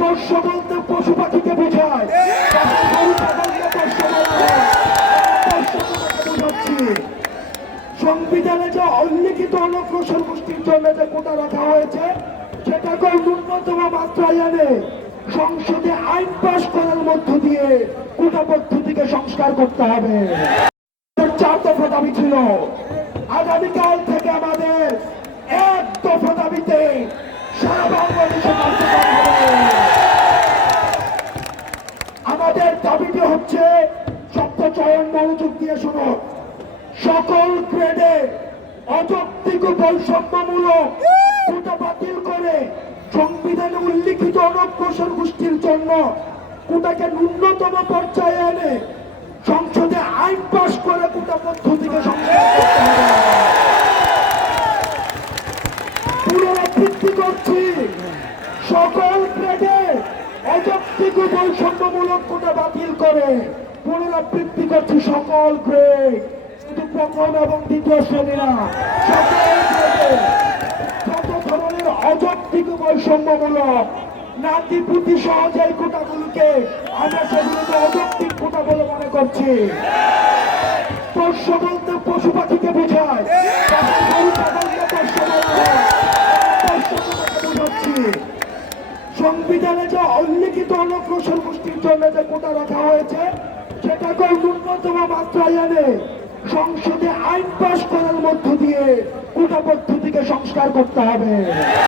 পোষ্য বলতে পশু পাখিকে বোঝায় সংবিধানে যে অলিখিত অনগ্রসর গোষ্ঠীর জন্য যে কোটা রাখা হয়েছে সেটাকে ন্যূনতম মাত্রায় এনে সংসদে আইন পাশ করার মধ্য দিয়ে কোটা পদ্ধতিকে সংস্কার করতে হবে। চার দফা দাবি ছিল। আগামীকাল থেকে আমাদের দাবিটি হচ্ছে শব্দ চয়ন মনোযোগ দিয়ে শুনো সকল গ্রেডে অযৌক্তিক বৈষম্যমূলক কোটা বাতিল করে সংবিধানে উল্লিখিত অনগ্রসর গোষ্ঠীর জন্য কোটাকে ন্যূনতম পর্যায়ে এনে বৈষম্যমূলক কোটা বাতিল করে পুনরাবৃত্তি করছি সকল গ্রেড। শুধু প্রথম এবং দ্বিতীয় শ্রেণি না ধরনের অযৌক্তিক বৈষম্যমূলক নাতি পুঁতি সহজ এই কোটাগুলোকে আমরা সেগুলোকে অযৌক্তিক কোটা বলে মনে করছি। পোষ্য বলতে পশু পাখিকে বোঝায়। সংবিধানে যে অলিখিত অনগ্রসর গোষ্ঠীর জন্য যে কোটা রাখা হয়েছে, সেটাকে ন্যূনতম মাত্রায় এনে সংসদে আইন পাশ করার মধ্য দিয়ে কোটা পদ্ধতিকে সংস্কার করতে হবে।